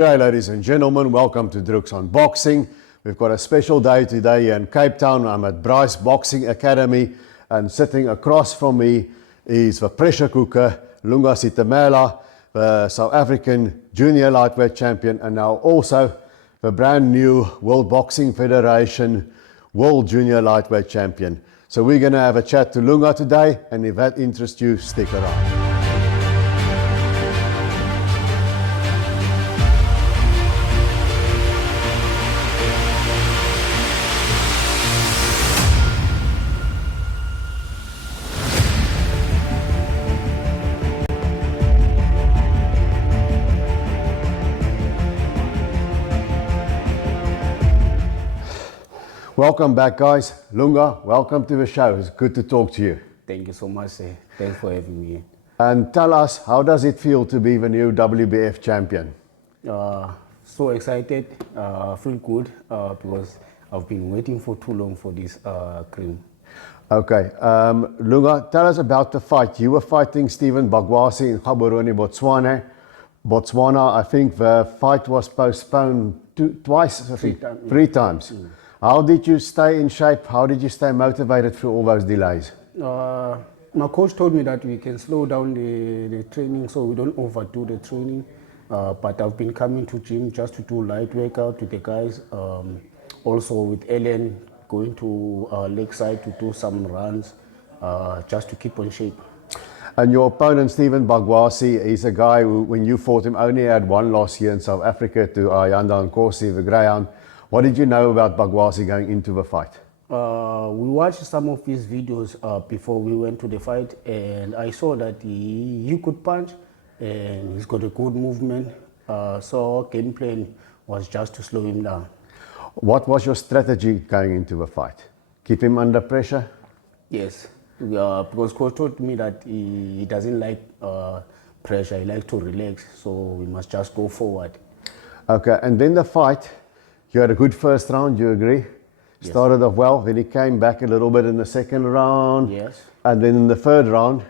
G'day ladies and gentlemen, welcome to Druk's Unboxing. We've got a special day today here in Cape Town. I'm at Brice Boxing Academy and sitting across from me is the pressure cooker, Lunga Sitemela, the South African junior lightweight champion and now also the brand new World Boxing Federation World Junior Lightweight Champion. So we're going to have a chat to Lunga today, and if that interests you, stick around. Welcome back, guys. Lunga, welcome to the show. It's good to talk to you. Thank you so much. Thanks for having me. And tell us, how does it feel to be the new WBF champion? So excited, feel good because I've been waiting for too long for this cream. Okay, Lunga, tell us about the fight. You were fighting Stephen Bagwasi in Gaborone, Botswana. I think the fight was postponed three times. How did you stay in shape? How did you stay motivated through all those delays? My coach told me that we can slow down the training so we don't overdo the training. But I've been coming to gym just to do light workout with the guys. Also with Ellen, going to lakeside to do some runs just to keep on shape. And your opponent, Stephen Bagwasi, is a guy who, when you fought him, only had one loss here in South Africa to Ayanda Nkosi, the Greyhound. What did you know about Bagwasi going into the fight? We watched some of his videos before we went to the fight, and I saw that he could punch and he's got a good movement. So our game plan was just to slow him down. What was your strategy going into the fight? Keep him under pressure? Yes, because coach told me that he doesn't like pressure, he likes to relax, so we must just go forward. Okay, and then the fight. You had a good first round, you agree? Yes. Started off well, then he came back a little bit in the second round. Yes. And then in the third round,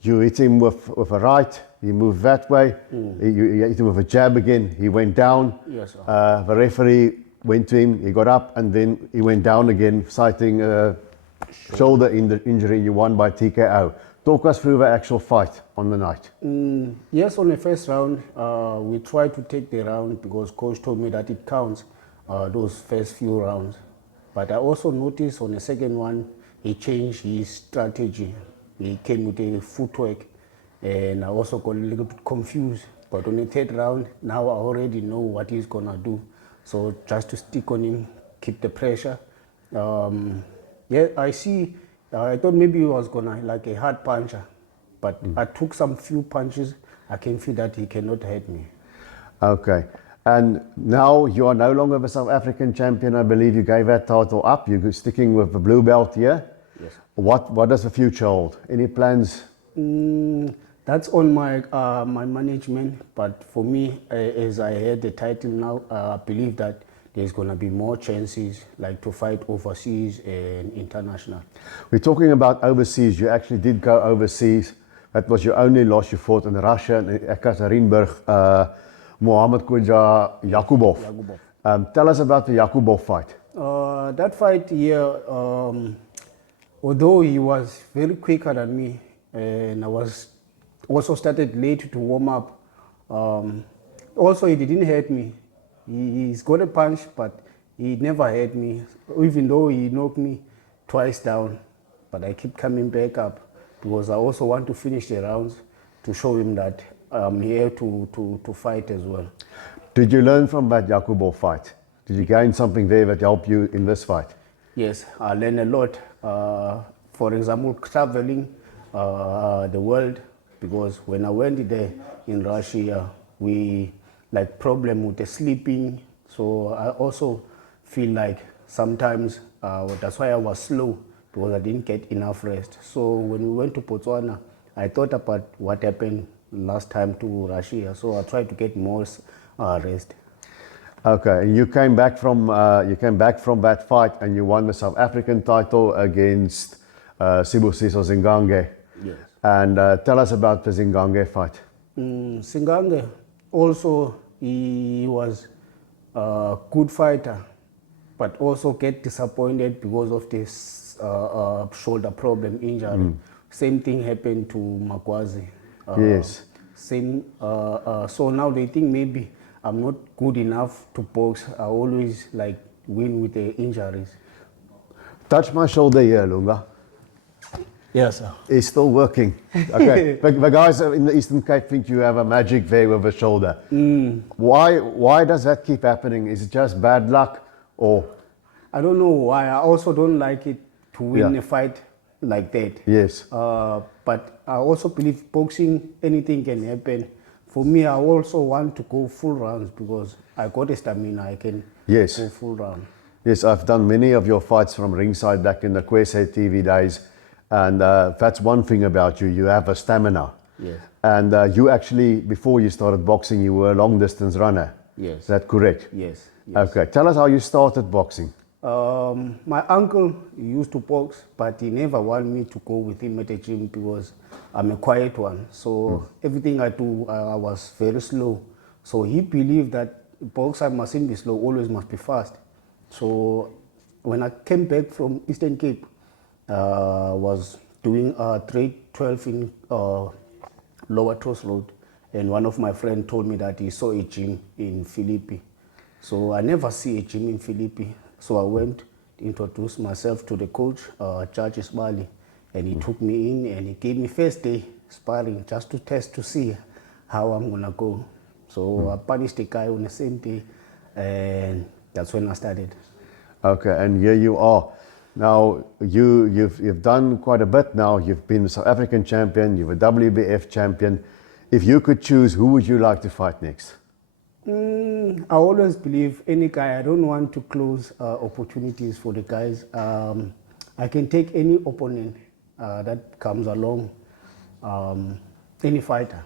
you hit him with a right, he moved that way. You hit him with a jab again, he went down. Yes, the referee went to him, he got up, and then he went down again, citing a shoulder injury. You won by TKO. Talk us through the actual fight on the night. Yes, on the first round, we tried to take the round because coach told me that it counts. Those first few rounds, but I also noticed on the second one he changed his strategy. He came with a footwork, and I also got a little bit confused. But on the third round, now I already know what he's gonna do. So just to stick on him, keep the pressure. Yeah, I thought maybe he was gonna like a hard puncher, but I took some few punches. I can feel that he cannot hurt me. Okay. And now you are no longer the South African champion. I believe you gave that title up. You're sticking with the blue belt here. Yes. What does the future hold? Any plans? That's on my my management. But for me, as I had the title now, I believe that there's going to be more chances like to fight overseas and international. We're talking about overseas. You actually did go overseas. That was your only loss. You fought in Russia and Ekaterinburg. Mohamed Yakubov. Tell us about the Yakubov fight. That fight here, although he was very quicker than me, and I was also started late to warm up. Also, he didn't hurt me. He's got a punch, but he never hurt me, even though he knocked me twice down. But I keep coming back up because I also want to finish the rounds to show him that I'm here to fight as well. Did you learn from that Yakubov fight? Did you gain something there that helped you in this fight? Yes, I learned a lot. For example, traveling the world, because when I went there in Russia, we like problem with the sleeping. So I also feel like sometimes that's why I was slow, because I didn't get enough rest. So when we went to Botswana, I thought about what happened last time to Russia, so I tried to get more rest. Okay, and you came back from that fight and you won the South African title against Sibusiso Zingange. Yes. And tell us about the Zingange fight. Zingange also he was a good fighter, but also get disappointed because of this shoulder problem injury. Same thing happened to Magwazi. Yes. Same. So now they think maybe I'm not good enough to box. I always like win with the injuries. Touch my shoulder here, Lunga. Yes, sir. It's still working. Okay. The guys in the Eastern Cape think you have a magic vein with the shoulder. Why does that keep happening? Is it just bad luck or? I don't know why. I also don't like it to win Yeah. a fight like that. Yes. But I also believe boxing, anything can happen. For me, I also want to go full rounds because I got a stamina. I can Yes. go full round. Yes, I've done many of your fights from ringside back in the Kwese TV days. And that's one thing about you. You have a stamina. Yes. And you actually, before you started boxing, you were a long distance runner. Yes. Is that correct? Yes. Yes. Okay. Tell us how you started boxing. My uncle used to box, but he never wanted me to go with him at the gym because I'm a quiet one. So everything I do, I was very slow. So he believed that boxer mustn't be slow, always must be fast. So when I came back from Eastern Cape, was doing trade 12 in Lower Trust Road, and one of my friends told me that he saw a gym in Philippi. So I never see a gym in Philippi. So I went to introduce myself to the coach, Judge Isbali, and he took me in and he gave me first day sparring just to test to see how I'm gonna go. So I punished the guy on the same day, and that's when I started. Okay, and here you are. Now, you've done quite a bit now. You've been South African champion, you're a WBF champion. If you could choose, who would you like to fight next? I always believe any guy, I don't want to close opportunities for the guys. I can take any opponent that comes along, any fighter.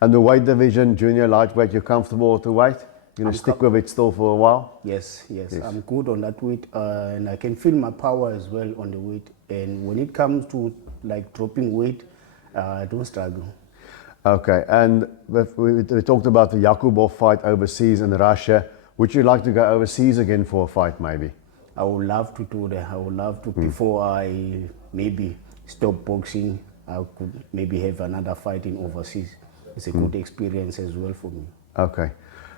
And the weight division, junior lightweight, you're comfortable to weight? You're going to stick with it still for a while? Yes, I'm good on that weight, and I can feel my power as well on the weight. And when it comes to like dropping weight, I don't struggle. Okay, and we talked about the Yakubov fight overseas in Russia. Would you like to go overseas again for a fight maybe? I would love to do that. I would love to, before I maybe stop boxing, I could maybe have another fight in overseas. It's a good experience as well for me. Okay.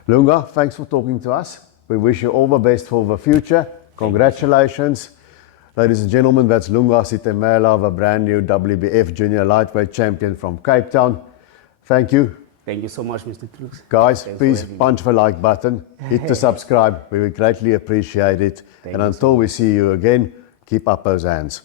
Lunga, thanks for talking to us. We wish you all the best for the future. Congratulations. Ladies and gentlemen, that's Lunga Sitemela, the brand new WBF junior lightweight champion from Cape Town. Thank you. Thank you so much, Mr. Trux. Guys, Thanks please for having me. punch the like button, hit the subscribe. We would greatly appreciate it. And until we see you again, keep up those hands.